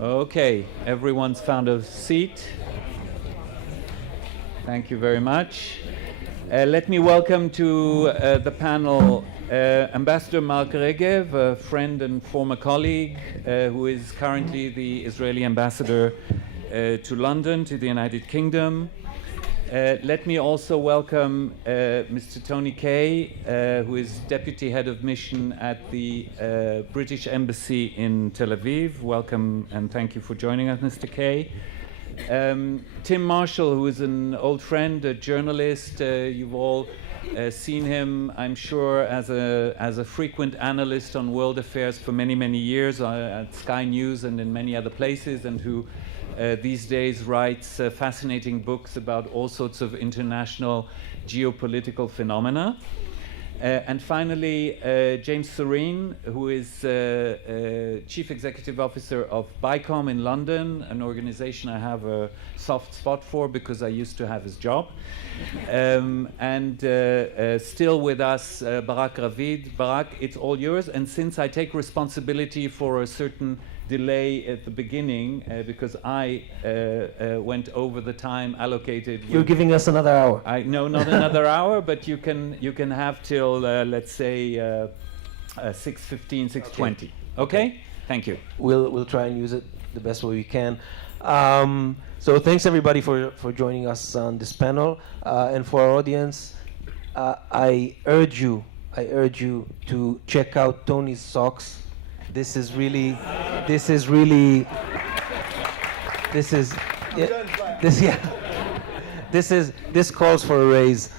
Okay, everyone's found a seat. Thank you very much. Let me welcome to the panel Ambassador Mark Regev, a friend and former colleague who is currently the Israeli ambassador to London, to the United Kingdom. Let me also welcome Mr. Tony Kay, who is Deputy Head of Mission at the British Embassy in Tel Aviv. Welcome and thank you for joining us, Mr. Kay. Tim Marshall, who is an old friend, a journalist. You've all seen him, I'm sure, as a frequent analyst on world affairs for many, many years at Sky News and in many other places, and who these days writes fascinating books about all sorts of international geopolitical phenomena. And finally, James Serene, who is Chief Executive Officer of BICOM in London, an organization I have a soft spot for because I used to have his job. And still with us, Barak Ravid. Barak, it's all yours. And since I take responsibility for a certain delay at the beginning because I went over the time allocated. You're giving us another hour. No, not another hour, but you can have till let's say 6:15, 6:20. Okay? Thank you. We'll try and use it the best way we can. So thanks everybody for joining us on this panel, and for our audience, I urge you to check out Tony's socks. This calls for a raise.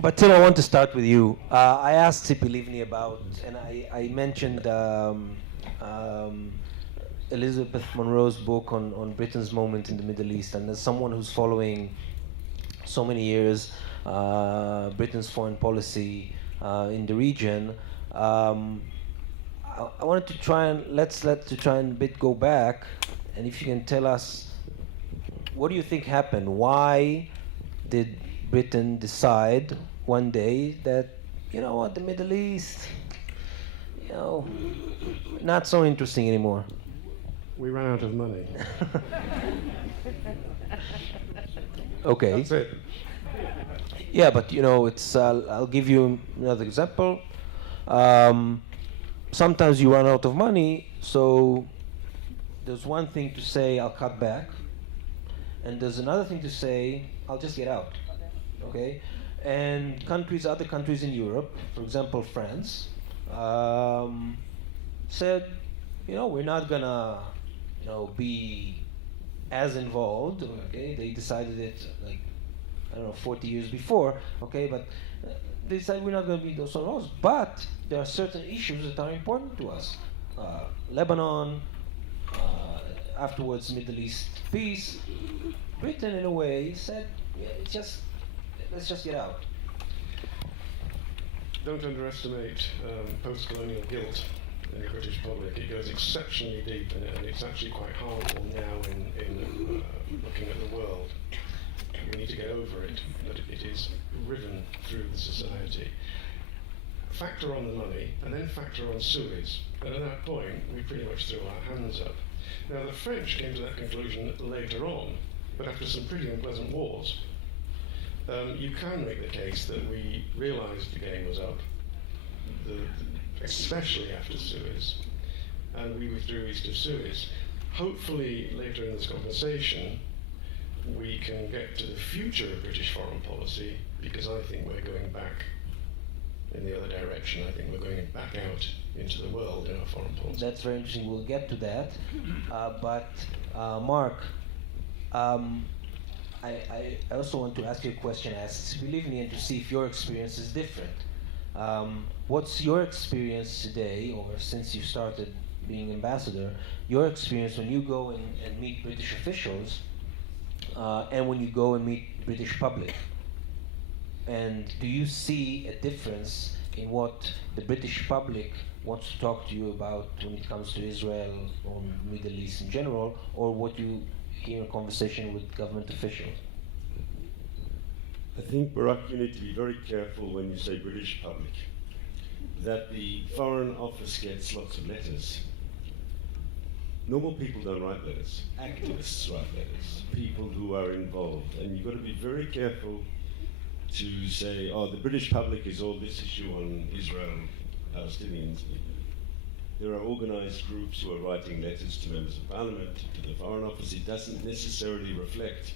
But Tim, I want to start with you. I asked Tzipi Livni about, and I mentioned Elizabeth Monroe's book on Britain's moment in the Middle East, and as someone who's following so many years Britain's foreign policy in the region, I wanted to try and go back, and if you can tell us, what do you think happened? Why did Britain decide one day that, you know what, the Middle East, not so interesting anymore? We ran out of money. Okay. That's it. Yeah, but it's. I'll give you another example. Sometimes you run out of money, so there's one thing to say, I'll cut back, and there's another thing to say, I'll just get out. Okay, and other countries in Europe, for example, France, said, we're not gonna, be as involved. Okay, they decided it 40 years before, okay, but they said we're not going to be those roles. But there are certain issues that are important to us. Lebanon, afterwards Middle East peace. Britain, in a way, said, let's just get out. Don't underestimate post-colonial guilt in the British public. It goes exceptionally deep, and it's actually quite harmful now in looking at the world. We need to get over it, but it is riven through the society. Factor on the money, and then factor on Suez. And at that point, we pretty much threw our hands up. Now, the French came to that conclusion later on, but after some pretty unpleasant wars. You can make the case that we realised the game was up, especially after Suez, and we withdrew east of Suez. Hopefully, later in this conversation, we can get to the future of British foreign policy, because I think we're going back in the other direction. I think we're going back out into the world in our foreign policy. That's very interesting. We'll get to that. But Mark, I also want to ask you a question, believe me, and to see if your experience is different. What's your experience today, or since you started being ambassador, your experience when you go and meet British officials, and when you go and meet British public? And do you see a difference in what the British public wants to talk to you about when it comes to Israel or Middle East in general, or what you hear in conversation with government officials? I think, Barak, you need to be very careful when you say British public. that the Foreign Office gets lots of letters. Normal people don't write letters. Activists write letters. People who are involved. And you've got to be very careful to say, oh, the British public is all this issue on Israel, Palestinians. There are organised groups who are writing letters to members of parliament, to the Foreign Office. It doesn't necessarily reflect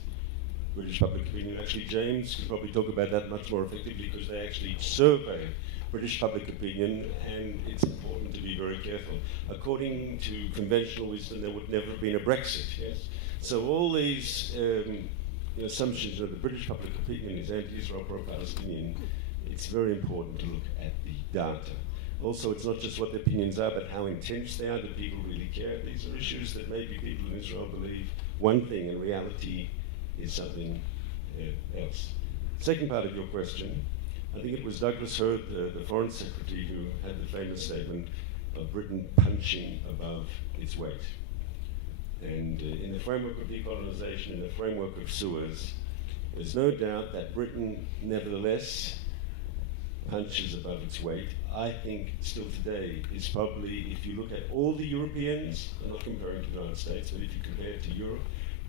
British public opinion. Actually, James could probably talk about that much more effectively because they actually survey British public opinion, and it's important to be very careful. According to conventional wisdom, there would never have been a Brexit, yes? So all these assumptions of the British public opinion is anti-Israel, pro-Palestinian. It's very important to look at the data. Also, it's not just what the opinions are, but how intense they are. Do people really care? These are issues that maybe people in Israel believe one thing, and reality is something else. Second part of your question, I think it was Douglas Hurd, the Foreign Secretary, who had the famous statement of Britain punching above its weight. And in the framework of decolonisation, in the framework of Suez, there's no doubt that Britain, nevertheless, punches above its weight. I think still today is probably, if you look at all the Europeans, I'm not comparing to the United States, but if you compare it to Europe,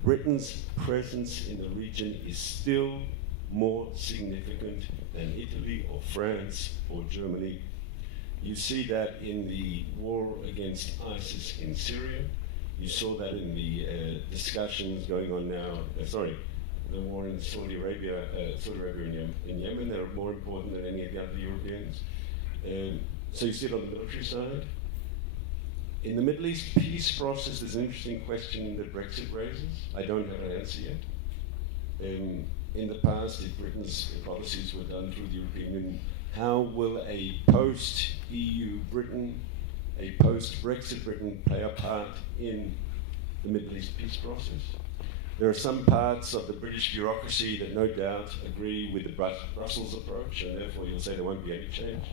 Britain's presence in the region is still more significant than Italy or France or Germany. You see that in the war against ISIS in Syria. You saw that in the discussions going on now, the war in Saudi Arabia in Yemen. They're more important than any of the other Europeans. So you see it on the military side. In the Middle East peace process, there's an interesting question that Brexit raises. I don't have an answer yet. In the past, if Britain's policies were done through the European Union, how will a post-EU Britain, a post-Brexit Britain play a part in the Middle East peace process? There are some parts of the British bureaucracy that no doubt agree with the Brussels approach, and therefore you'll say there won't be any change.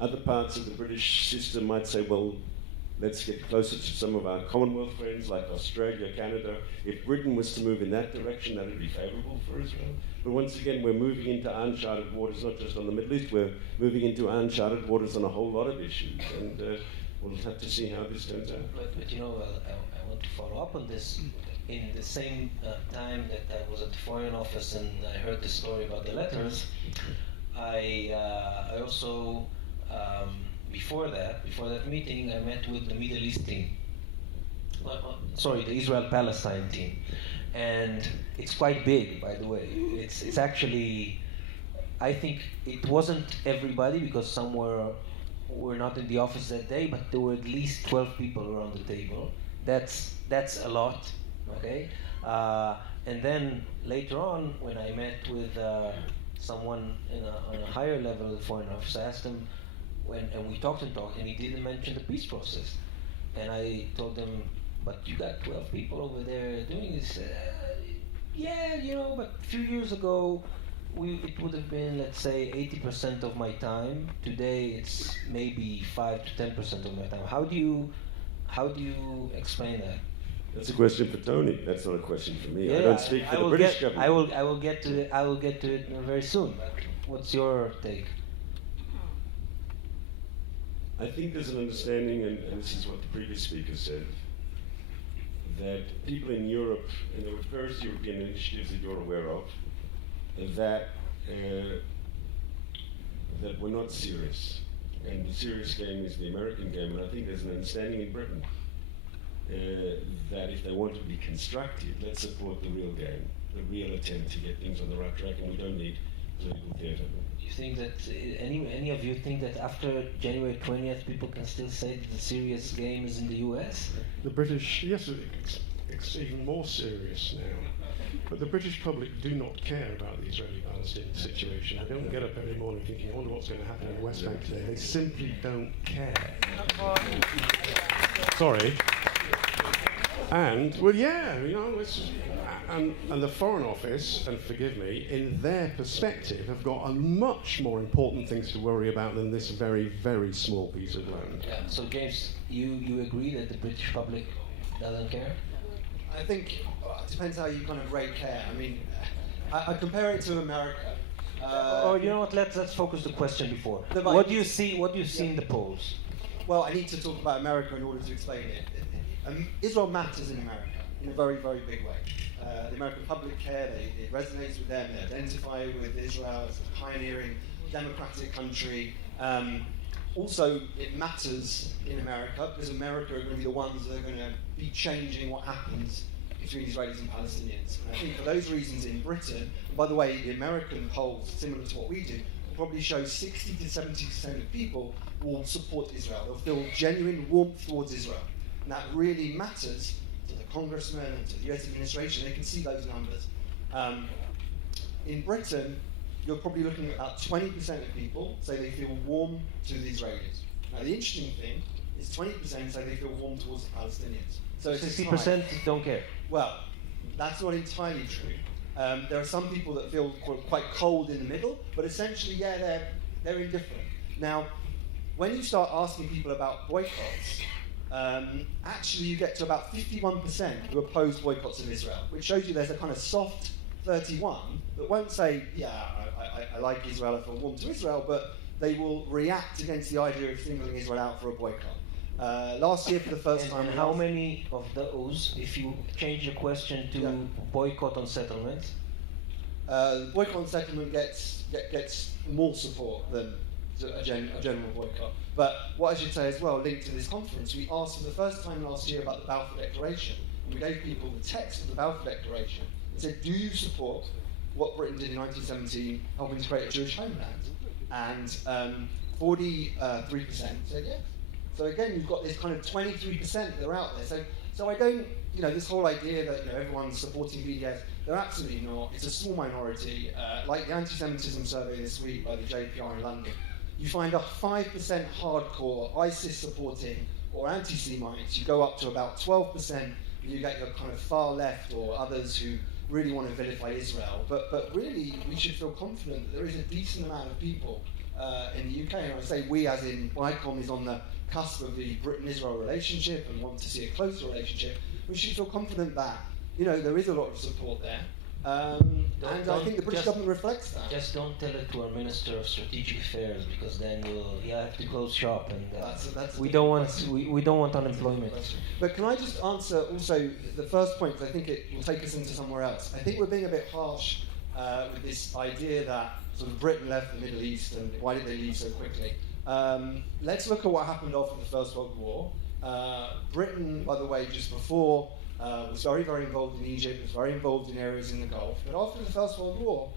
Other parts of the British system might say, well, let's get closer to some of our Commonwealth friends like Australia, Canada. If Britain was to move in that direction, that would be favourable for Israel. But once again, we're moving into uncharted waters, not just on the Middle East, we're moving into uncharted waters on a whole lot of issues. And we'll have to see how this turns out. But I want to follow up on this. In the same time that I was at the Foreign Office and I heard the story about the letters, I also, before that meeting, I met with the Middle East team. The Israel-Palestine team. And it's quite big, by the way. It's actually, I think it wasn't everybody because some were not in the office that day, but there were at least 12 people around the table. That's a lot. Okay, and then later on, when I met with someone on a higher level of the Foreign Office, I asked him, and we talked, and he didn't mention the peace process. And I told him, but you got 12 people over there doing this. Yeah, but a few years ago, it would have been, let's say, 80% of my time. Today, it's maybe 5 to 10% of my time. How do you explain that? That's a question for Tony. That's not a question for me. Yeah, I don't speak for the British government. I will get to it very soon. What's your take? I think there's an understanding, and this is what the previous speaker said, that people in Europe, and there were various European initiatives that you're aware of, that were not serious. And the serious game is the American game, and I think there's an understanding in Britain that if they want to be constructive, let's support the real game, the real attempt to get things on the right track, and we don't need political theatre. You think that any of you think that after January 20th, people can still say that the serious game is in the US? The British, yes, it's even more serious now. But the British public do not care about the Israeli-Palestinian situation. They don't get up every morning thinking, I wonder what's going to happen in the West Bank today. They simply don't care. Sorry. And, well, yeah, and the Foreign Office, and forgive me, in their perspective, have got a much more important things to worry about than this very, very small piece of land. Yeah. So, James, you agree that the British public doesn't care? I think it depends how you kind of rate care. I mean, I compare it to America. Or you know what? Let's focus the question before. No, but What do you see in the polls? Well, I need to talk about America in order to explain it. Israel matters in America in a very, very big way. The American public care, it resonates with them, they identify with Israel as a pioneering democratic country. Also, it matters in America because America are going to be the ones that are going to be changing what happens between Israelis and Palestinians. And I think for those reasons in Britain, and by the way, the American polls, similar to what we do, will probably show 60 to 70% of people will support Israel. They'll feel genuine warmth towards Israel. And that really matters to the congressmen and to the US administration. They can see those numbers. In Britain, you're probably looking at about 20% of people say they feel warm to the Israelis. Now, the interesting thing is 20% say they feel warm towards the Palestinians. So it's 60% don't care. Well, that's not entirely true. There are some people that feel quite cold in the middle, but essentially, yeah, they're indifferent. Now, when you start asking people about boycotts, actually you get to about 51% who oppose boycotts of Israel, which shows you there's a kind of soft 31 that won't say, yeah, I like Israel, I feel warm to Israel, but they will react against the idea of singling Israel out for a boycott. Last year, for the first time... And how many of those, if you change the question to boycott on settlements? Boycott on settlement gets more support than a general boycott. But what I should say as well, linked to this conference, we asked for the first time last year about the Balfour Declaration. And we gave people the text of the Balfour Declaration and said, do you support what Britain did in 1917, helping to create a Jewish homeland? And 43% said yes. So again, you've got this kind of 23% that are out there. So I don't, this whole idea that everyone's supporting BDS, they're absolutely not. It's a small minority. Like the anti-Semitism survey this week by the JPR in London, you find a 5% hardcore ISIS supporting or anti-Semites. You go up to about 12%, and you get your kind of far left or others who really want to vilify Israel. But really, we should feel confident that there is a decent amount of people in the UK, and I say we as in BICOM is on the cusp of the Britain-Israel relationship and want to see a closer relationship. We should feel confident that there is a lot of support there, and I think the British government reflects that. Just don't tell it to our Minister of Strategic Affairs, because then you have to close shop, and that's we don't want unemployment. But can I just answer also the first point, because I think it will take us into somewhere else. I think we're being a bit harsh with this idea that sort of Britain left the Middle East and why did they leave so quickly? Let's look at what happened after the First World War. Britain, by the way, just before, was very, very involved in Egypt, was very involved in areas in the Gulf. But after the First World War,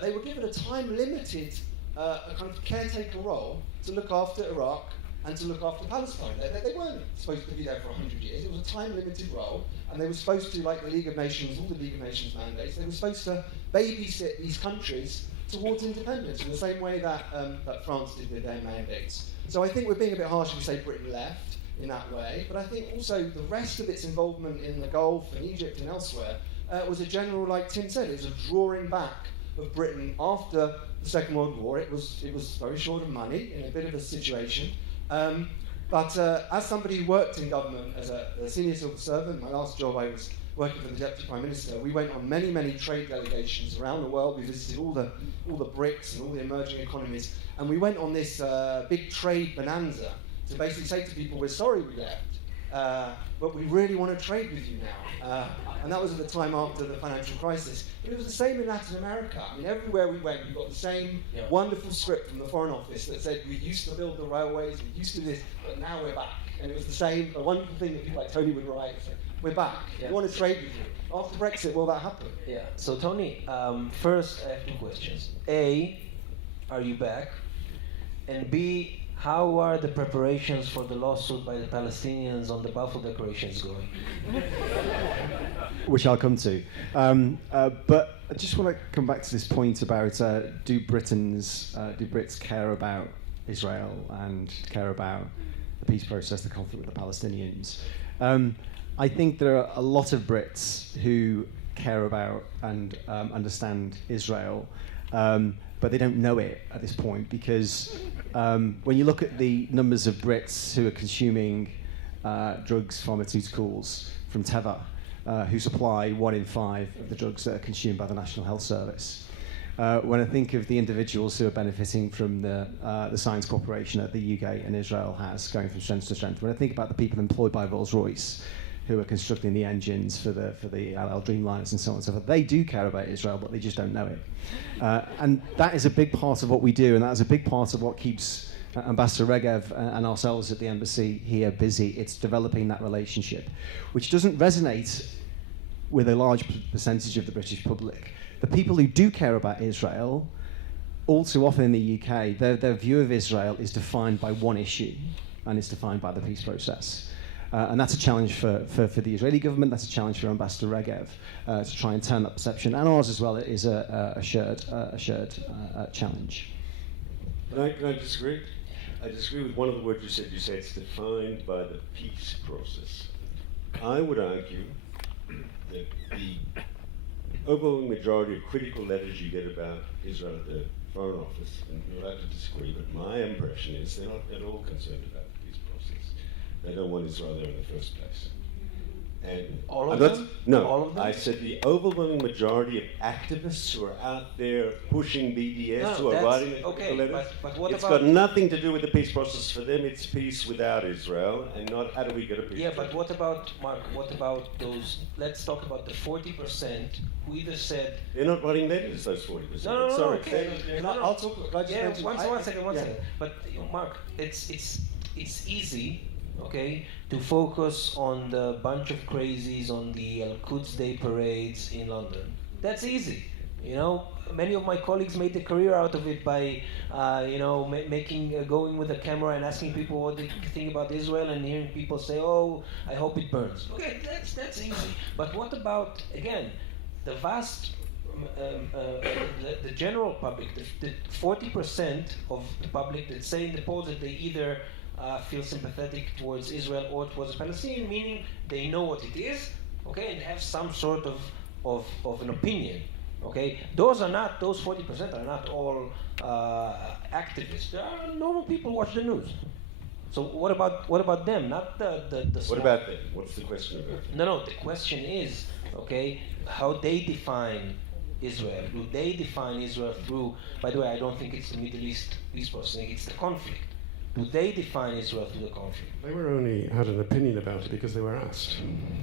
they were given a time-limited a kind of caretaker role to look after Iraq and to look after Palestine. They weren't supposed to be there for 100 years. It was a time-limited role, and they were supposed to, like the League of Nations, all the League of Nations mandates, they were supposed to babysit these countries towards independence in the same way that France did with their mandates. So I think we're being a bit harsh if we say Britain left in that way, but I think also the rest of its involvement in the Gulf and Egypt and elsewhere was a general, like Tim said, it was a drawing back of Britain after the Second World War. It was very short of money in a bit of a situation. But as somebody who worked in government as a senior civil servant, my last job I was working for the Deputy Prime Minister, we went on many, many trade delegations around the world. We visited all the BRICS and all the emerging economies, and we went on this big trade bonanza to basically say to people, we're sorry we left, but we really want to trade with you now. And that was at the time after the financial crisis. But it was the same in Latin America. I mean, everywhere we went, we got the same wonderful script from the Foreign Office that said, we used to build the railways, we used to do this, but now we're back. And it was the same, a wonderful thing that people like Tony would write. We're back. We want to trade with you. After Brexit, will that happen? Yeah. So Tony, first I have two questions. A, are you back? And B, how are the preparations for the lawsuit by the Palestinians on the Balfour Declarations going? Which I'll come to. But I just want to come back to this point about do Brits care about Israel and care about the peace process, the conflict with the Palestinians? I think there are a lot of Brits who care about and understand Israel, but they don't know it at this point, because when you look at the numbers of Brits who are consuming drugs, pharmaceuticals from Teva, who supply 1 in 5 of the drugs that are consumed by the National Health Service, when I think of the individuals who are benefiting from the science cooperation that the UK and Israel has, going from strength to strength, when I think about the people employed by Rolls-Royce who are constructing the engines for the LL Dreamliners and so on and so forth, they do care about Israel, but they just don't know it. And that is a big part of what we do, and that is a big part of what keeps Ambassador Regev and ourselves at the embassy here busy. It's developing that relationship, which doesn't resonate with a large percentage of the British public. The people who do care about Israel, all too often in the UK, their view of Israel is defined by one issue, and it's defined by the peace process. And that's a challenge for the Israeli government, that's a challenge for Ambassador Regev, to try and turn that perception. And ours as well is a shared challenge. Can I disagree? I disagree with one of the words you said. You said it's defined by the peace process. I would argue that the overwhelming majority of critical letters you get about Israel at the Foreign Office, and you're allowed to disagree, but my impression is they're not at all concerned about the peace process. They don't want Israel there in the first place. And all of them? No, all of them? I said the overwhelming majority of activists who are out there pushing BDS, who are writing the critical letters, but what it's about... got nothing to do with the peace process. For them, it's peace without Israel, and not how do we get a peace. Yeah, but what about, Mark, what about those, let's talk about the 40% who either said... They're not writing letters, those 40%. No, Sorry. okay. I'll talk. Yeah, one second. But Mark, it's easy, okay, to focus on the bunch of crazies on the Al-Quds Day parades in London. That's easy, you know. Many of my colleagues made a career out of it by, going with a camera and asking people what they think about Israel, and hearing people say, "Oh, I hope it burns." Okay, that's easy. But what about, again, the vast the general public, the 40% of the public that say in the polls that they either feel sympathetic towards Israel or towards Palestine, meaning they know what it is, okay, and have some sort of an opinion, okay? Those 40% are not all activists. There are normal people who watch the news. So what about them? Not the What about them? What's the question about them? No, the question is, okay, how they define Israel. Do they define Israel through, by the way, I don't think it's the Middle East peace process, I think it's the conflict. Do they define Israel through the conflict? They were only had an opinion about it because they were asked.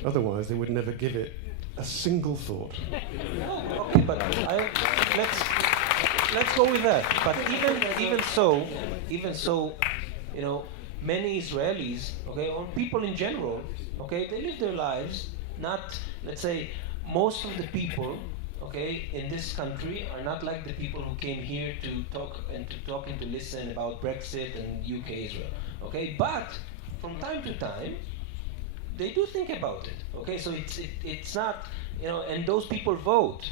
Otherwise, they would never give it a single thought. Okay, but let's go with that. But even so, you know, many Israelis, okay, or people in general, okay, they live their lives. Not, let's say, most of the people, okay, in this country are not like the people who came here to talk and to listen about Brexit and UK Israel, okay. But from time to time, they do think about it, okay. So it's not, you know, and those people vote,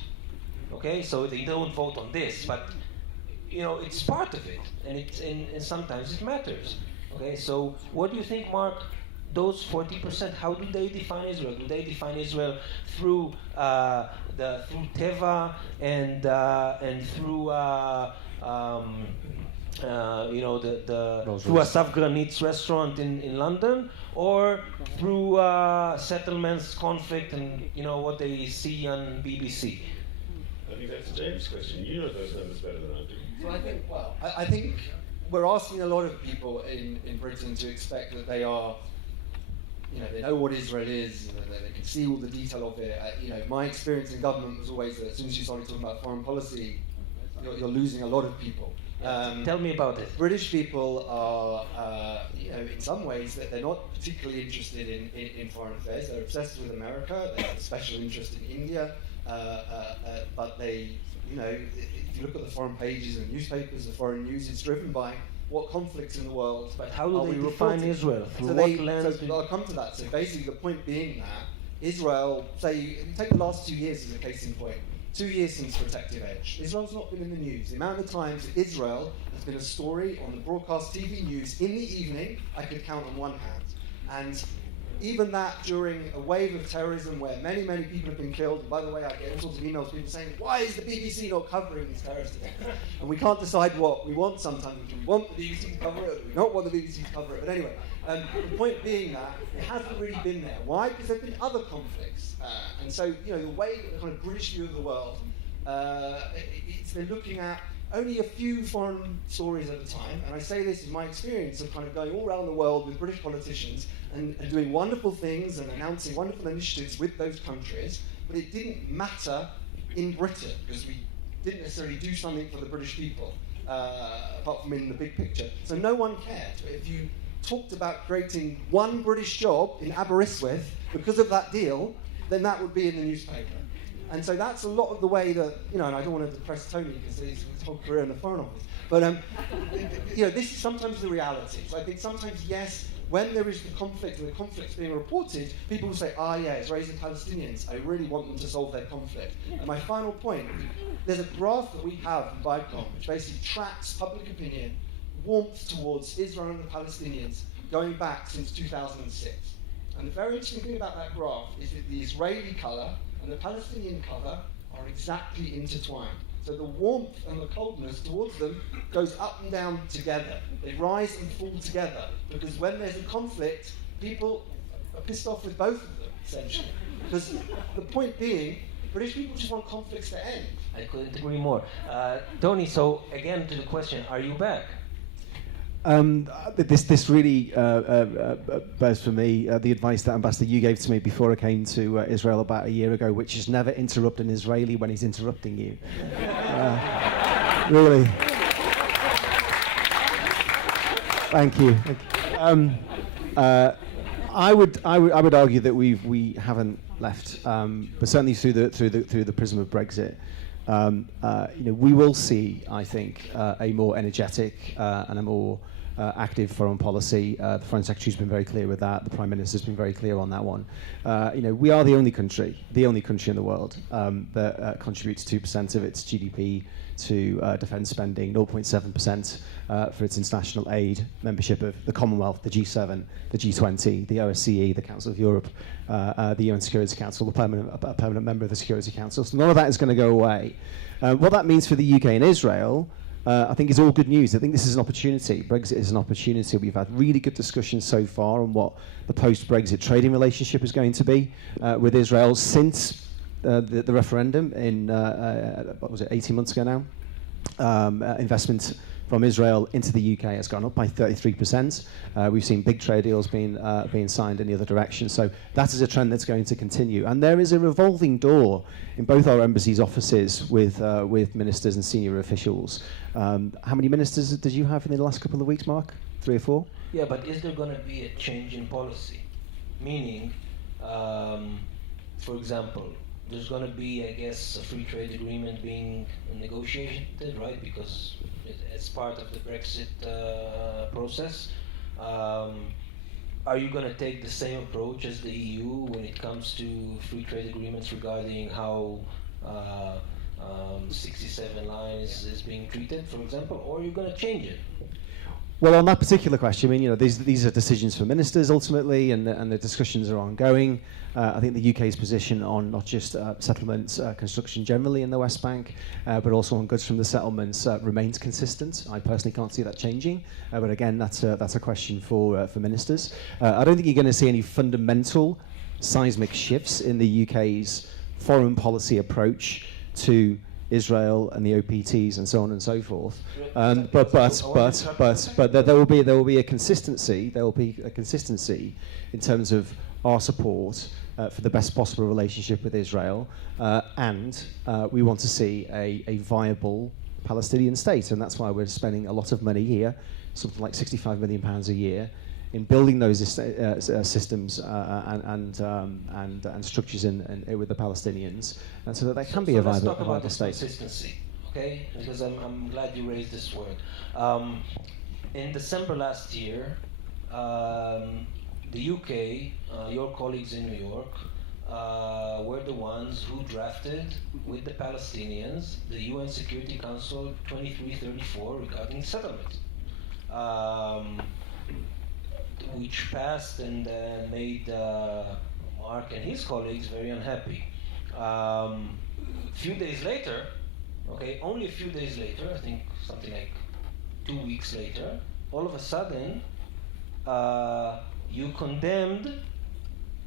okay. So they don't vote on this, but you know, it's part of it, and sometimes it matters, okay. So what do you think, Mark? Those 40%, how do they define Israel? Do they define Israel through through Teva and through through Asaf Granit's restaurant in London, or through settlements, conflict, and you know what they see on BBC? I think that's James' question. You know those numbers better than I do. So I think we're asking a lot of people in Britain to expect that they are, you know, they know what Israel is, you know, they can see all the detail of it. You know, my experience in government was always that as soon as you started talking about foreign policy, you're losing a lot of people. Tell me about it. British people are, you know, in some ways that they're not particularly interested in foreign affairs. They're obsessed with America. They have a special interest in India, but they, you know, if you look at the foreign pages of newspapers, the foreign news is driven by what conflicts in the world. But how do they define reporting? Israel? Through So what lens? So I'll come to that. So basically, the point being that Israel, say, you take the last 2 years as a case in point. 2 years since Protective Edge. Israel's not been in the news. The amount of times Israel has been a story on the broadcast TV news in the evening, I could count on one hand. And even that during a wave of terrorism where many, many people have been killed. And by the way, I get all sorts of emails, people saying, why is the BBC not covering these terrorist attacks? And we can't decide what we want sometimes. Do we want the BBC to cover it, or do we not want the BBC to cover it? But anyway, the point being that it hasn't really been there. Why? Because there have been other conflicts. And so, you know, the way, the kind of British view of the world They're looking at only a few foreign stories at a time, and I say this in my experience of kind of going all around the world with British politicians and doing wonderful things and announcing wonderful initiatives with those countries, but it didn't matter in Britain because we didn't necessarily do something for the British people, apart from in the big picture. So no one cared. If you talked about creating one British job in Aberystwyth because of that deal, then that would be in the newspaper. And so that's a lot of the way that, and I don't want to depress Tony because he's his whole career in the Foreign Office, but this is sometimes the reality. So I think sometimes, yes, when there is the conflict and the conflict's being reported, people will say, yeah, Israelis and Palestinians, I really want them to solve their conflict. And my final point, there's a graph that we have in BICOM which basically tracks public opinion, warmth towards Israel and the Palestinians going back since 2006. And the very interesting thing about that graph is that the Israeli colour and the Palestinian colour are exactly intertwined. So the warmth and the coldness towards them goes up and down together. They rise and fall together because when there's a conflict, people are pissed off with both of them, essentially. Because the point being, British people just want conflicts to end. I couldn't agree more. Tony, so again to the question, are you back? This really bears for me the advice that Ambassador you gave to me before I came to Israel about a year ago, which is never interrupt an Israeli when he's interrupting you. Really. Thank you. I would argue that we haven't left, but certainly through the prism of Brexit. We will see, I think, a more energetic and a more active foreign policy. The Foreign Secretary's been very clear with that. The Prime Minister's been very clear on that one. We are the only country in the world that contributes 2% of its GDP to defence spending, 0.7% for its international aid, membership of the Commonwealth, the G7, the G20, the OSCE, the Council of Europe, the UN Security Council, a permanent member of the Security Council. So none of that is going to go away. What that means for the UK and Israel, I think is all good news. I think this is an opportunity. Brexit is an opportunity. We've had really good discussions so far on what the post-Brexit trading relationship is going to be with Israel since the referendum in, 18 months ago now. Investment from Israel into the UK has gone up by 33%. We've seen big trade deals being signed in the other direction. So that is a trend that's going to continue. And there is a revolving door in both our embassies' offices with ministers and senior officials. How many ministers did you have in the last couple of weeks, Mark? 3 or 4? Yeah, but is there going to be a change in policy? Meaning, for example, there's going to be, I guess, a free trade agreement being negotiated, right? Because it's part of the Brexit process. Are you going to take the same approach as the EU when it comes to free trade agreements regarding how 67 lines is being treated, for example, or are you going to change it? Well, on that particular question, these are decisions for ministers ultimately, and the discussions are ongoing. I think the UK's position on not just settlements, construction generally in the West Bank, but also on goods from the settlements remains consistent. I personally can't see that changing, but again, that's a question for ministers. I don't think you're going to see any fundamental seismic shifts in the UK's foreign policy approach to Israel and the OPTs and so on and so forth, but there will be a consistency. There will be a consistency in terms of our support for the best possible relationship with Israel, and we want to see a viable Palestinian state, and that's why we're spending a lot of money here, something like £65 million a year, in building those systems and structures in with the Palestinians, and so that they can be a viable state. Consistency, okay? Because I'm glad you raised this word. In December last year, the UK, your colleagues in New York, were the ones who drafted with the Palestinians the UN Security Council 2334 regarding settlement. Which passed and made Mark and his colleagues very unhappy. Few days later, only a few days later, I think something like 2 weeks later, all of a sudden, you condemned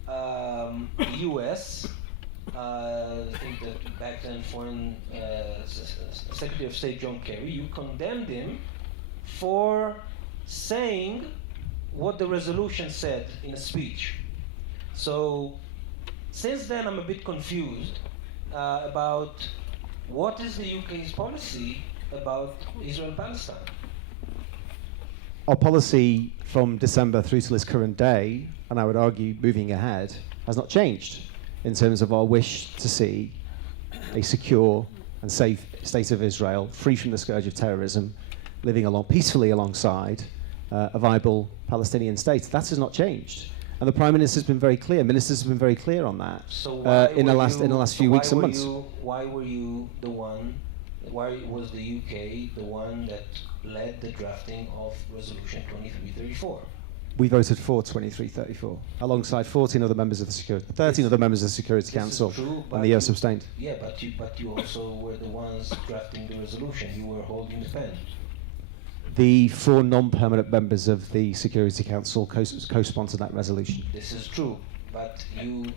the US I think that back then Foreign Secretary of State John Kerry, you condemned him for saying what the resolution said in a speech. So since then I'm a bit confused about what is the UK's policy about Israel-Palestine. Our policy from December through to this current day, and I would argue moving ahead, has not changed in terms of our wish to see a secure and safe state of Israel, free from the scourge of terrorism, living peacefully alongside a viable Palestinian state. That has not changed. And the Prime Minister has been very clear, ministers have been very clear on that in the last few weeks and months. Why was the UK the one that led the drafting of Resolution 2334? We voted for 2334, alongside 14 other members of the Security, 13 other members of the Security Council, and the US abstained. Yeah, but you also were the ones drafting the resolution. You were holding the pen. The 4 non-permanent members of the Security Council co-sponsored that resolution. This is true, but the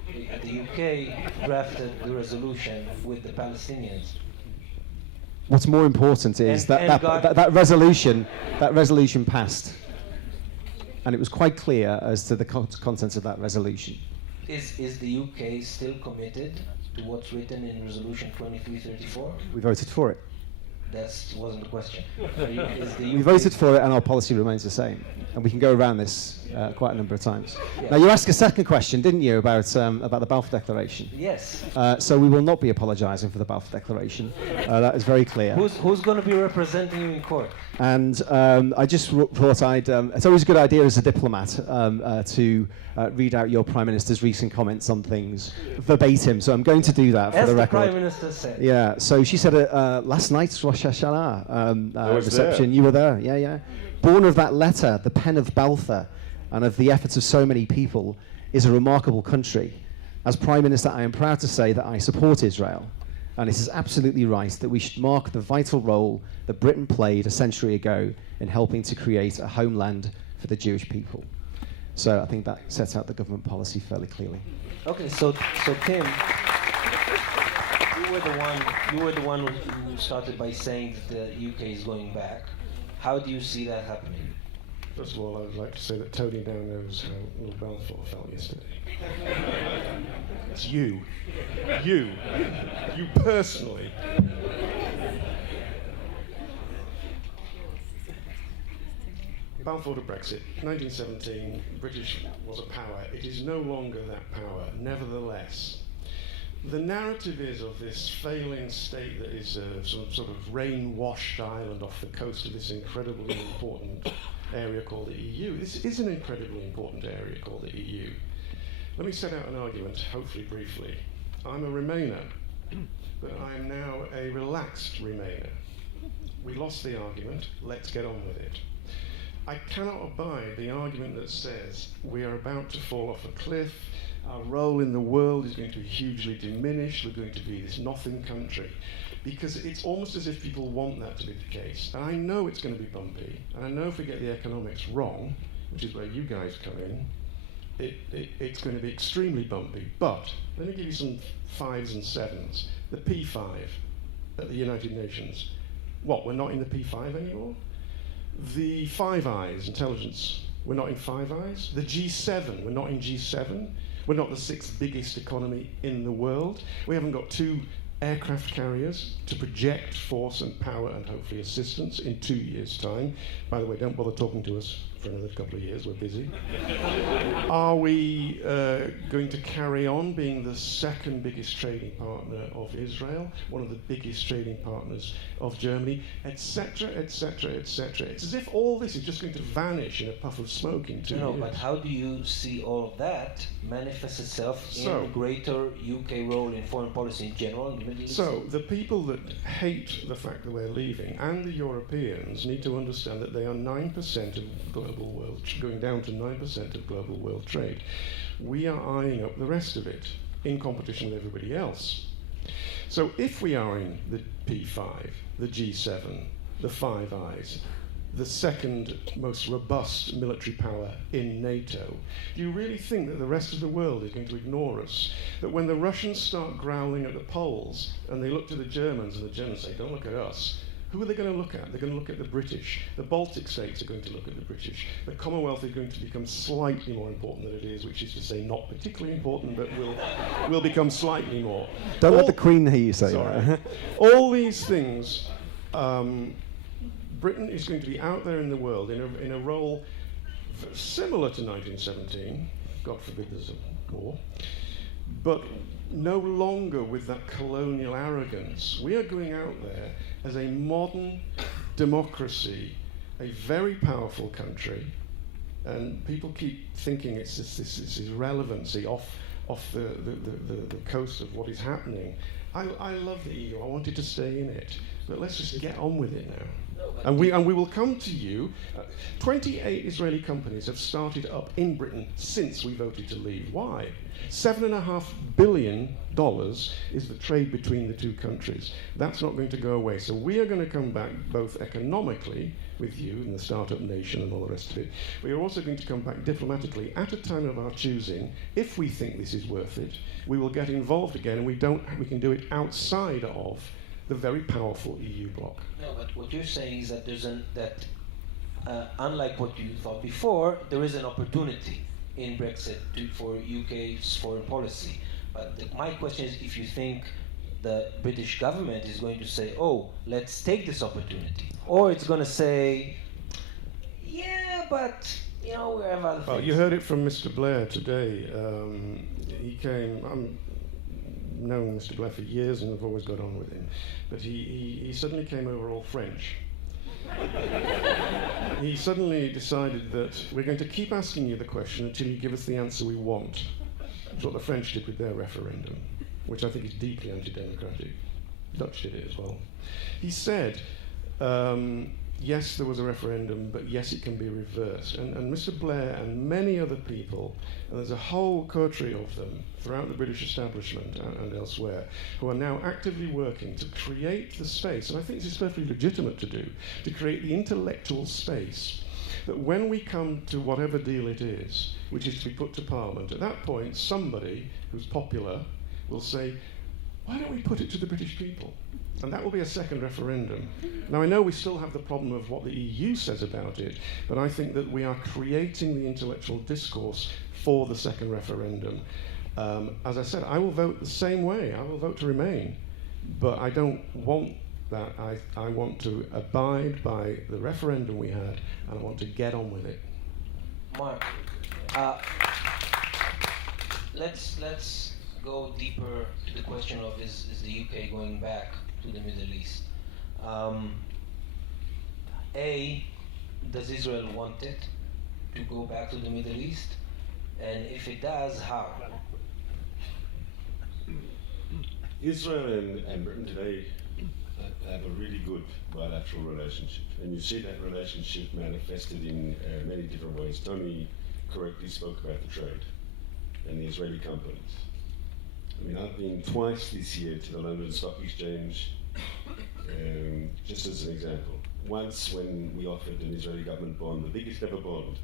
UK drafted the resolution with the Palestinians. What's more important is that resolution passed, and it was quite clear as to the contents of that resolution. Is the UK still committed to what's written in Resolution 2334? We voted for it. That wasn't the question. We voted for it, and our policy remains the same. And we can go around this quite a number of times. Yeah. Now, you asked a second question, didn't you, about the Balfour Declaration? Yes. So we will not be apologising for the Balfour Declaration. That is very clear. Who's going to be representing you in court? And I just thought it's always a good idea as a diplomat to read out your Prime Minister's recent comments on things verbatim. So I'm going to do that for the record. As the Prime Minister said. Yeah, so she said last night's Rosh Hashanah reception. There. You were there, yeah. Born of that letter, the pen of Balfour, and of the efforts of so many people, is a remarkable country. As Prime Minister, I am proud to say that I support Israel. And it is absolutely right that we should mark the vital role that Britain played a century ago in helping to create a homeland for the Jewish people. So I think that sets out the government policy fairly clearly. Okay, so Tim, you were the one who started by saying that the UK is going back. How do you see that happening? First of all, I would like to say that Tony now knows how Lord Balfour felt yesterday. It's you personally. Balfour to Brexit, 1917, British was a power. It is no longer that power. Nevertheless, the narrative is of this failing state that is some sort of rain-washed island off the coast of this incredibly important area called the EU. This is an incredibly important area called the EU. Let me set out an argument, hopefully briefly. I'm a Remainer, but I am now a relaxed Remainer. We lost the argument, let's get on with it. I cannot abide the argument that says we are about to fall off a cliff, our role in the world is going to be hugely diminished, we're going to be this nothing country. Because it's almost as if people want that to be the case. And I know it's going to be bumpy, and I know if we get the economics wrong, which is where you guys come in, it's going to be extremely bumpy. But let me give you some 5s and 7s. The P5 at the United Nations. What, we're not in the P5 anymore? The Five Eyes, intelligence, we're not in Five Eyes. The G7, we're not in G7. We're not the 6th biggest economy in the world. We haven't got 2 aircraft carriers to project force and power and hopefully assistance in 2 years' time. By the way, don't bother talking to us for another couple of years, we're busy. Are we going to carry on being the 2nd biggest trading partner of Israel, one of the biggest trading partners of Germany, etc., etc., etc.? It's as if all this is just going to vanish in a puff of smoke in 2 years. No, but how do you see all of that manifest itself in a greater UK role in foreign policy in general in the Middle East? So the people that hate the fact that we're leaving and the Europeans need to understand that they are 9% of global world, going down to 9% of global world trade. We are eyeing up the rest of it in competition with everybody else. So if we are in the P5, the G7, the Five Eyes, the second most robust military power in NATO. Do you really think that the rest of the world is going to ignore us? That when the Russians start growling at the Poles and they look to the Germans and the Germans say, don't look at us, who are they going to look at? They're going to look at the British. The Baltic states are going to look at the British. The Commonwealth is going to become slightly more important than it is, which is to say not particularly important, but will become slightly more. Don't let the Queen hear you say Sorry. that. All these things, Britain is going to be out there in the world in a role similar to 1917, God forbid there's a war, but no longer with that colonial arrogance. We are going out there as a modern democracy, a very powerful country, and people keep thinking it's this irrelevancy off the coast of what is happening. I love the EU. I wanted to stay in it, but let's just get on with it now. And we will come to you. 28 Israeli companies have started up in Britain since we voted to leave. Why? $7.5 billion is the trade between the two countries. That's not going to go away. So we are going to come back both economically with you in the startup nation and all the rest of it. We are also going to come back diplomatically at a time of our choosing. If we think this is worth it, we will get involved again, and we can do it outside of the very powerful EU bloc. No, but what you're saying is that unlike what you thought before, there is an opportunity in Brexit for UK's foreign policy. But my question is, if you think the British government is going to say, "Oh, let's take this opportunity," or it's going to say, "Yeah, but we have other things." Well, you heard it from Mr. Blair today. He came. I'm known Mr. Blair for years and I've always got on with him. But he suddenly came over all French. He suddenly decided that we're going to keep asking you the question until you give us the answer we want. That's what the French did with their referendum, which I think is deeply anti-democratic. Dutch did it as well. He said, yes, there was a referendum, but yes, it can be reversed. And Mr. Blair and many other people, and there's a whole coterie of them throughout the British establishment and elsewhere, who are now actively working to create the space, and I think this is perfectly legitimate to do, to create the intellectual space that when we come to whatever deal it is, which is to be put to Parliament, at that point somebody who's popular will say, why don't we put it to the British people? And that will be a second referendum. Now, I know we still have the problem of what the EU says about it, but I think that we are creating the intellectual discourse for the second referendum. As I said, I will vote the same way. I will vote to remain. But I don't want that. I want to abide by the referendum we had, and I want to get on with it. Mark, let's go deeper to the question of is the UK going back to the Middle East? Does Israel want it to go back to the Middle East? And if it does, how? Israel and Britain today have a really good bilateral relationship, and you see that relationship manifested in many different ways. Tony correctly spoke about the trade and the Israeli companies. I mean, I've been twice this year to the London Stock Exchange, just as an example. Once when we offered an Israeli government bond, the biggest ever bond,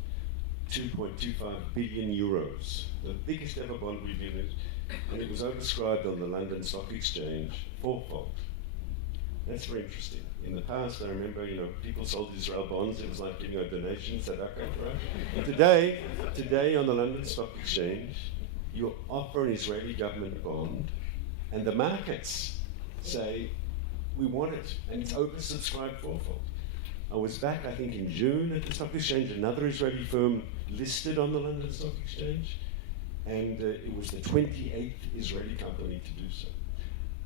2.25 billion euros, the biggest ever bond we've been in, and it was overscribed on the London Stock Exchange fourfold. That's very interesting. In the past, I remember, people sold Israel bonds. It was like giving a donation, tzedakah, right? Today on the London Stock Exchange, you offer an Israeli government bond, and the markets say, we want it, and it's oversubscribed fourfold. I was back, I think, in June at the Stock Exchange, another Israeli firm listed on the London Stock Exchange, and it was the 28th Israeli company to do so.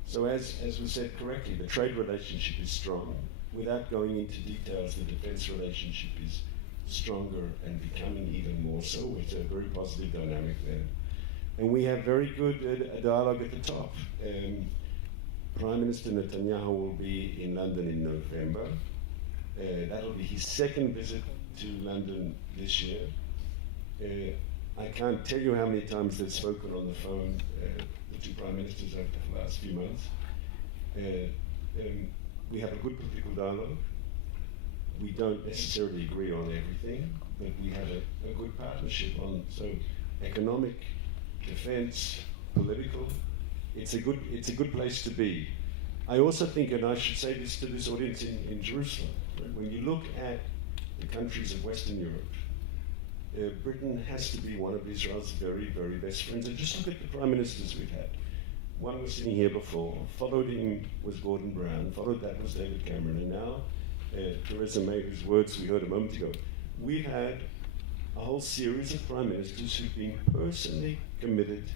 So as was said correctly, the trade relationship is strong. Without going into details, the defense relationship is stronger and becoming even more so. It's a very positive dynamic there. And we have very good dialogue at the top. Prime Minister Netanyahu will be in London in November. That'll be his second visit to London this year. I can't tell you how many times they've spoken on the phone, the two prime ministers, over the last few months. We have a good political dialogue. We don't necessarily agree on everything, but we have a good partnership on economic, defence, political. It's a good place to be. I also think, and I should say this to this audience in Jerusalem, right? When you look at the countries of Western Europe, Britain has to be one of Israel's very, very best friends. And just look at the prime ministers we've had. One was sitting here before, followed him was Gordon Brown, followed that was David Cameron, and now Theresa May, whose words we heard a moment ago. We've had a whole series of prime ministers who've been personally committed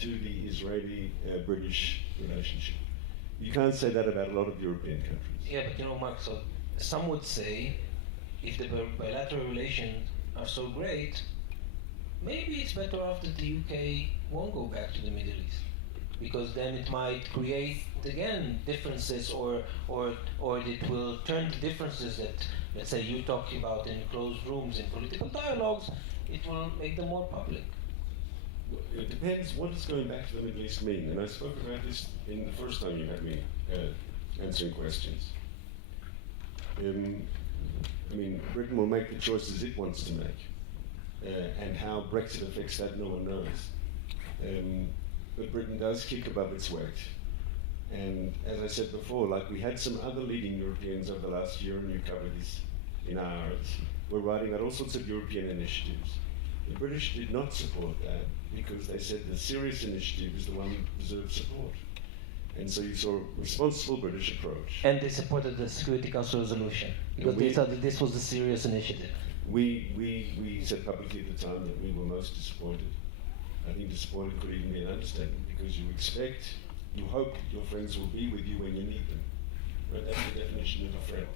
to the Israeli-British relationship. You can't say that about a lot of European countries. Yeah, but Mark, so some would say if the bilateral relations are so great, maybe it's better off that the UK won't go back to the Middle East, because then it might create again differences, or it will turn to differences that, let's say, you talking about in closed rooms in political dialogues. It will make them more public. It depends what does going back to the Middle East mean, and I spoke about this in the first time you had me answering questions. I mean, Britain will make the choices it wants to make, and how Brexit affects that, no one knows. But Britain does kick above its weight. And as I said before, like we had some other leading Europeans over the last year, and you covered this in ours, were writing out all sorts of European initiatives. The British did not support that because they said the serious initiative is the one that deserves support. And so you saw a responsible British approach. And they supported the Security Council resolution because they thought that this was a serious initiative. We said publicly at the time that we were most disappointed. I think disappointed could even be an understatement, because you hope that your friends will be with you when you need them. Right? That's the definition of a friend.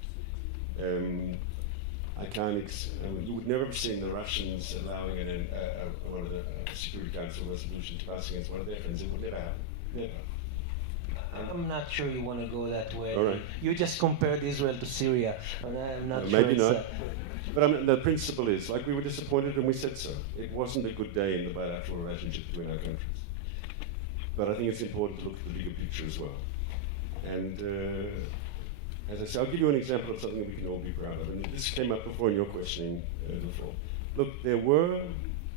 You would never have seen the Russians allowing one of the Security Council resolution to pass against one of their friends. It would never happen. Never. I'm not sure you want to go that way. All right. You just compared Israel to Syria, and I'm not sure. Maybe it's not. But I mean, the principle is, like, we were disappointed and we said so. It wasn't a good day in the bilateral relationship between our countries. But I think it's important to look at the bigger picture as well. And as I say, I'll give you an example of something that we can all be proud of. And this came up before in your questioning before. Look, there were,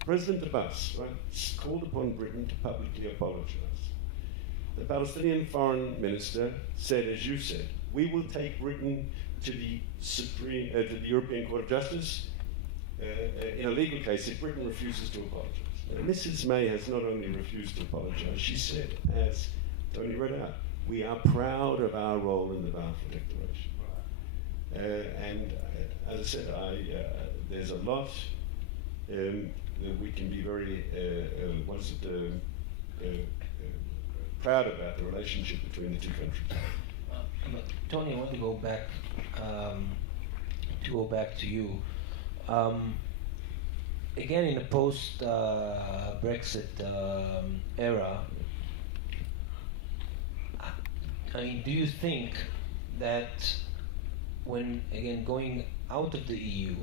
President Abbas, right, called upon Britain to publicly apologize. The Palestinian foreign minister said, as you said, we will take Britain to the European Court of Justice in a legal case if Britain refuses to apologize. Now, Mrs. May has not only refused to apologize, she said, as Tony read out, we are proud of our role in the Balfour Declaration. And as I said, there's a lot that we can be very, proud about the relationship between the two countries. But Tony, I want to go back to you. Again, in the post-Brexit era, I mean, do you think that when, again, going out of the EU,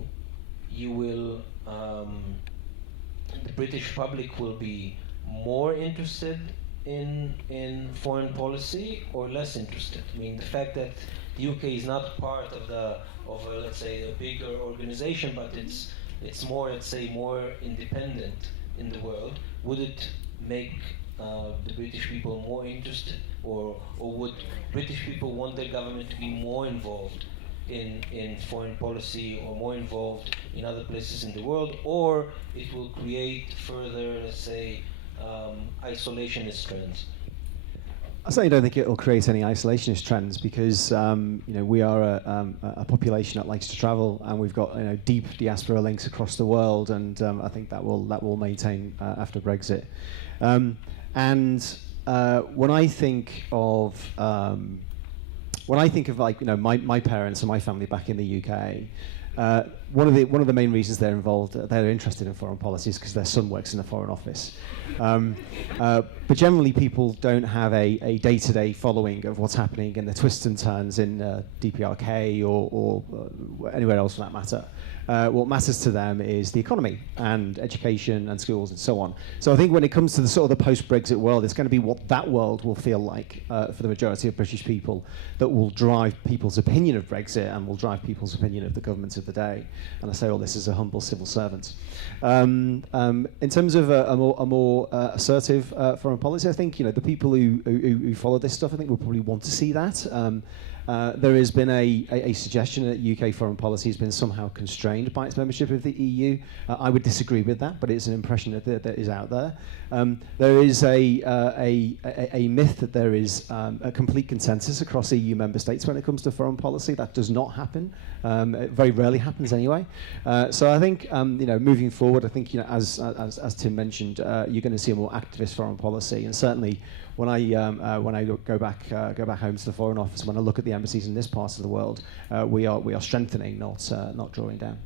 you will, the British public will be more interested in foreign policy or less interested? I mean, the fact that the UK is not part of let's say, a bigger organization, but it's more, let's say, more independent in the world, would it make the British people more interested, or would British people want their government to be more involved in foreign policy, or more involved in other places in the world, or it will create further, let's say, isolationist trends? I certainly don't think it will create any isolationist trends, because we are a population that likes to travel, and we've got deep diaspora links across the world, and I think that will maintain after Brexit. When I think of like my parents and my family back in the UK, one of the main reasons they're interested in foreign policy is because their son works in the Foreign Office. But generally, people don't have a day-to-day following of what's happening in the twists and turns in DPRK or anywhere else for that matter. What matters to them is the economy and education and schools and so on. So I think when it comes to the sort of the post-Brexit world, it's going to be what that world will feel like for the majority of British people that will drive people's opinion of Brexit and will drive people's opinion of the government of the day. And I say all this as a humble civil servant. In terms of a more assertive foreign policy, I think the people who follow this stuff, I think will probably want to see that. There has been a suggestion that UK foreign policy has been somehow constrained by its membership of the EU. I would disagree with that, but it's an impression that is out there. There is a myth that there is a complete consensus across EU member states when it comes to foreign policy. That does not happen. It very rarely happens anyway. So I think moving forward, I think as Tim mentioned, you're going to see a more activist foreign policy, and certainly when I go back home to the Foreign Office, when I look at the embassies in this part of the world, we are strengthening, not drawing down.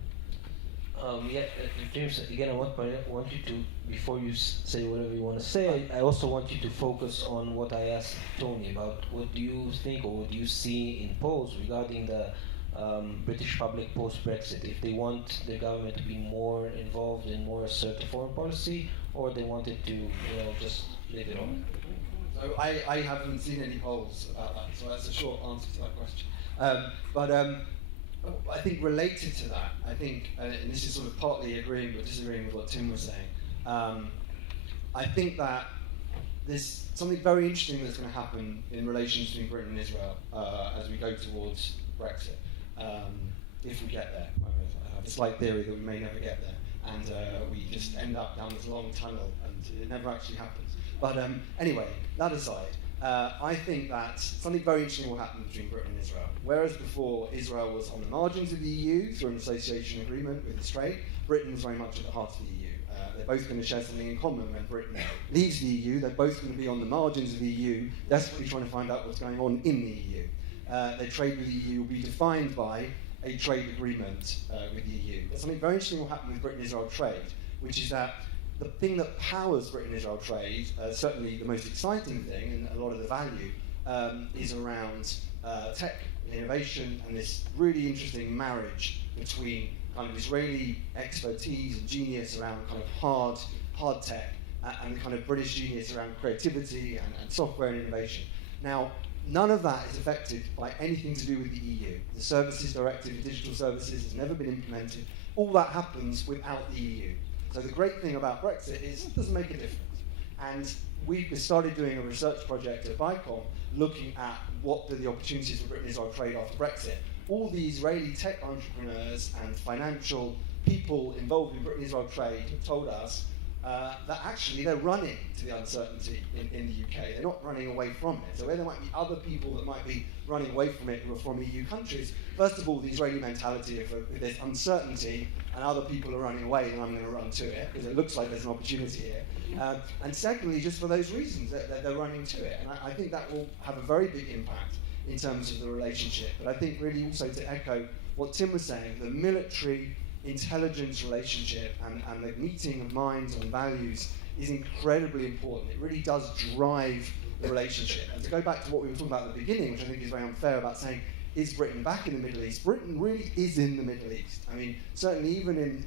James, again, I want you to, before you say whatever you want to say, I also want you to focus on what I asked Tony about. What do you think, or what do you see in polls regarding the British public post-Brexit? If they want the government to be more involved in more assertive foreign policy, or they want it to, just leave it on? So I haven't seen any polls about that, so that's a short answer to that question. But I think related to that, I think, and this is sort of partly agreeing but disagreeing with what Tim was saying, I think that there's something very interesting that's going to happen in relations between Britain and Israel as we go towards Brexit, if we get there. I have a slight theory that we may never get there, and we just end up down this long tunnel, and it never actually happens. But anyway, that aside, I think that something very interesting will happen between Britain and Israel. Whereas before Israel was on the margins of the EU through an association agreement with the Strait, Britain was very much at the heart of the EU. They're both going to share something in common when Britain leaves the EU. They're both going to be on the margins of the EU, desperately trying to find out what's going on in the EU. Their trade with the EU will be defined by a trade agreement with the EU. But something very interesting will happen with Britain-Israel trade, which is that the thing that powers Britain-Israel trade, certainly the most exciting thing, and a lot of the value, is around tech innovation and this really interesting marriage between kind of Israeli expertise and genius around kind of hard tech and kind of British genius around creativity and software and innovation. Now, none of that is affected by anything to do with the EU. The Services Directive for Digital Services has never been implemented. All that happens without the EU. So the great thing about Brexit is it doesn't make a difference. And we started doing a research project at BICOM looking at what are the opportunities for Britain-Israel trade after Brexit. All the Israeli tech entrepreneurs and financial people involved in Britain-Israel trade have told us that actually they're running to the uncertainty in the UK. They're not running away from it. So where there might be other people that might be running away from it who are from EU countries, first of all, the Israeli mentality of if there's uncertainty and other people are running away, then I'm going to run to it, because it looks like there's an opportunity here. And secondly, just for those reasons, that they're running to it. And I think that will have a very big impact in terms of the relationship. But I think really also to echo what Tim was saying, the military intelligence relationship and the meeting of minds and values is incredibly important. It really does drive the relationship. And to go back to what we were talking about at the beginning, which I think is very unfair about saying, is Britain back in the Middle East? Britain really is in the Middle East. I mean, certainly even in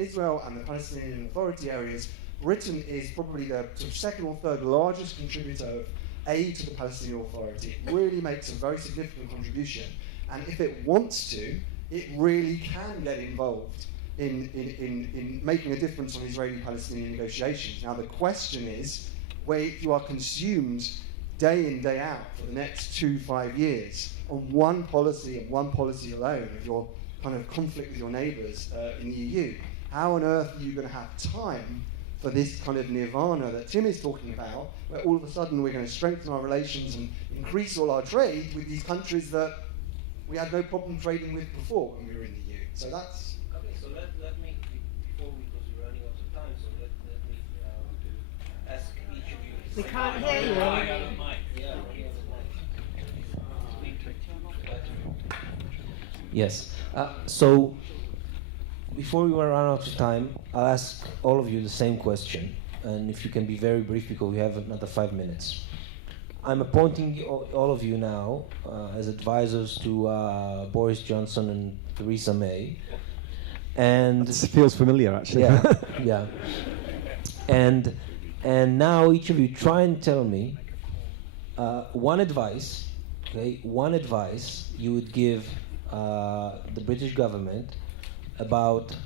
Israel and the Palestinian Authority areas, Britain is probably the sort of second or third largest contributor of aid to the Palestinian Authority. It really makes a very significant contribution. And if it wants to, it really can get involved in making a difference on Israeli-Palestinian negotiations. Now the question is, where you are consumed day in, day out for the next 2-5 years on one policy and one policy alone of your kind of conflict with your neighbours in the EU, how on earth are you going to have time for this kind of nirvana that Tim is talking about, where all of a sudden we're going to strengthen our relations and increase all our trade with these countries that we had no problem trading with before when we were in the EU. So that's... Okay, so let me, before we, because we're running out of time, so let me ask each of you. We can't hear you. Yeah, yes. So before we run out of time, I'll ask all of you the same question, and if you can be very brief because we have another 5 minutes. I'm appointing all of you now as advisors to Boris Johnson and Theresa May. And It feels familiar, actually. yeah, yeah. And now each of you try and tell me one advice, okay, one advice you would give the British government about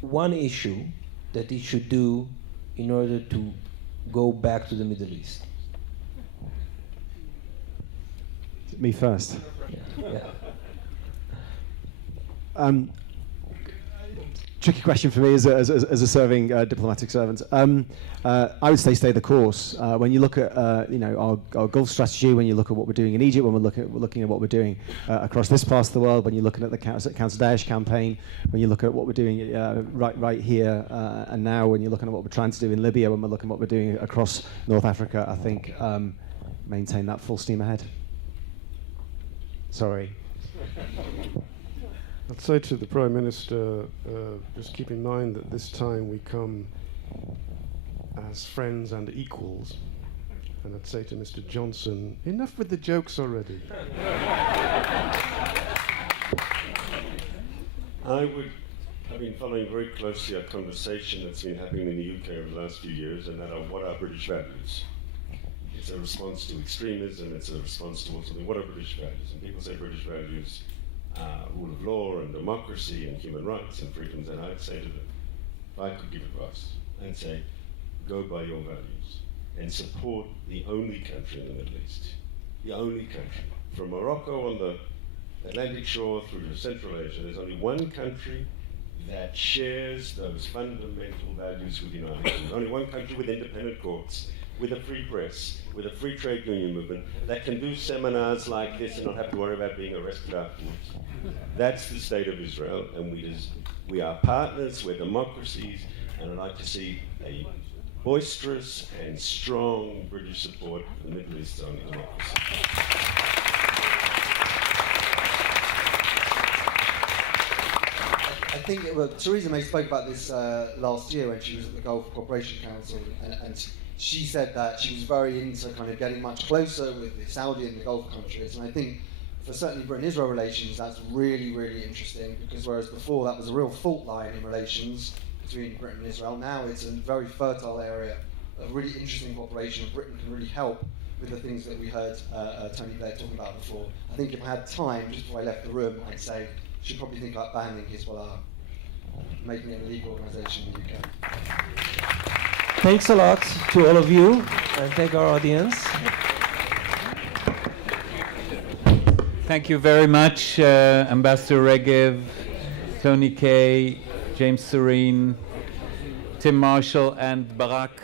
one issue that it should do in order to go back to the Middle East. Me first. Yeah. Tricky question for me as a serving diplomatic servant. I would say stay the course. When you look at our Gulf strategy, when you look at what we're doing in Egypt, when we're looking at what we're doing across this part of the world, when you're looking at the counter-Daesh campaign, when you look at what we're doing right here and now, when you're looking at what we're trying to do in Libya, when we're looking at what we're doing across North Africa, I think maintain that full steam ahead. Sorry. I'd say to the Prime Minister, just keep in mind that this time we come as friends and equals. And I'd say to Mr. Johnson, enough with the jokes already. I've been following very closely a conversation that's been happening in the UK over the last few years, and that are what are British values. It's a response to extremism, it's a response to something. What are British values? And people say British values rule of law and democracy and human rights and freedoms, and I'd say to them, if I could give advice, I'd say, go by your values and support the only country in the Middle East, the only country. From Morocco on the Atlantic shore through to Central Asia, there's only one country that shares those fundamental values with the United Kingdom. Only one country with independent courts, with a free press, with a free trade union movement, that can do seminars like this and not have to worry about being arrested afterwards. That's the state of Israel, and we are partners, we're democracies, and I'd like to see a boisterous and strong British support for the Middle East's only democracy. I think Theresa May spoke about this last year when she was at the Gulf Cooperation Council, and she said that she was very into kind of getting much closer with the Saudi and the Gulf countries. And I think for certainly Britain-Israel relations, that's really, really interesting, because whereas before that was a real fault line in relations between Britain and Israel, now it's a very fertile area of really interesting cooperation. Britain can really help with the things that we heard Tony Blair talking about before. I think if I had time, just before I left the room, I'd say should probably think about banning Hezbollah, making it a legal organisation in the UK. Thanks a lot to all of you, and thank our audience. Thank you very much, Ambassador Regev, Tony Kay, James Serene, Tim Marshall, and Barak